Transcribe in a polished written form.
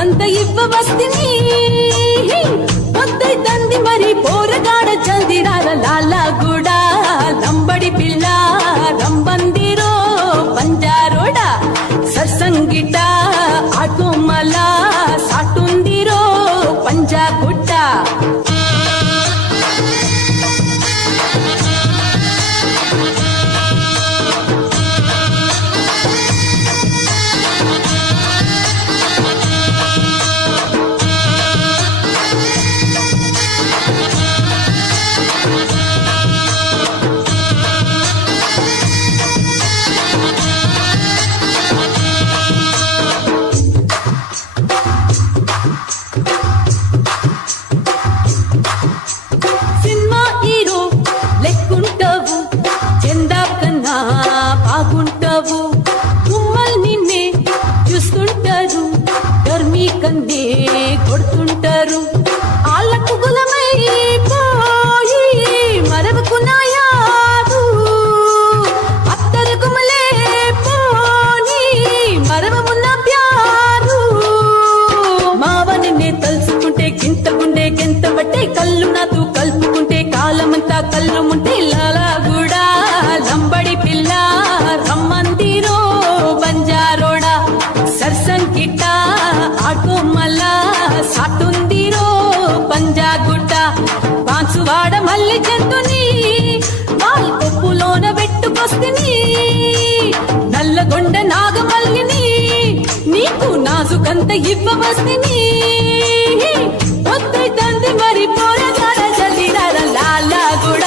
నాజుకంత ఇవ్వవస్తిని పొద్దైతంది మరి పోరగాడ జల్దిరాల లాలాగూడ లంబడి పిల్ల రంబందిరో పంజారోడ సర్సంగిట ఆటోమల సాటుందిరో పంజాగుట్ట గుమ్మల్ నిన్నే చూస్తుంటారు గర్మీ కన్నే కొడుతుంటారు ఆళ్ళకు గులమై పోయి మరవకున్నాయారు అత్తర గుమలే పోని మరవమున్న ప్యారు మావ నిన్నే తలుసుకుంటే గింత గుండె గెంత బట్టే కళ్ళు నాతో కలుపుకుంటే కాలమంతా కళ్ళు ముంటే లాలాగూడ లంబడి పిల్ల రమ్మందిరో బంజారోడ సర్సంకిట ఆటోమల సాటుందిరో పంజాగుట్ట బాన్సువాడ మల్లి జంతుని వాళ్ళ కొప్పులోన పెట్టుకొస్తిని నల్లగొండ నాగమల్లిని నీకు నాజుకంత ఇవ్వవస్తిని పొద్దైతంది మరి పోరగాడ జల్దిరాల లాలాగూడ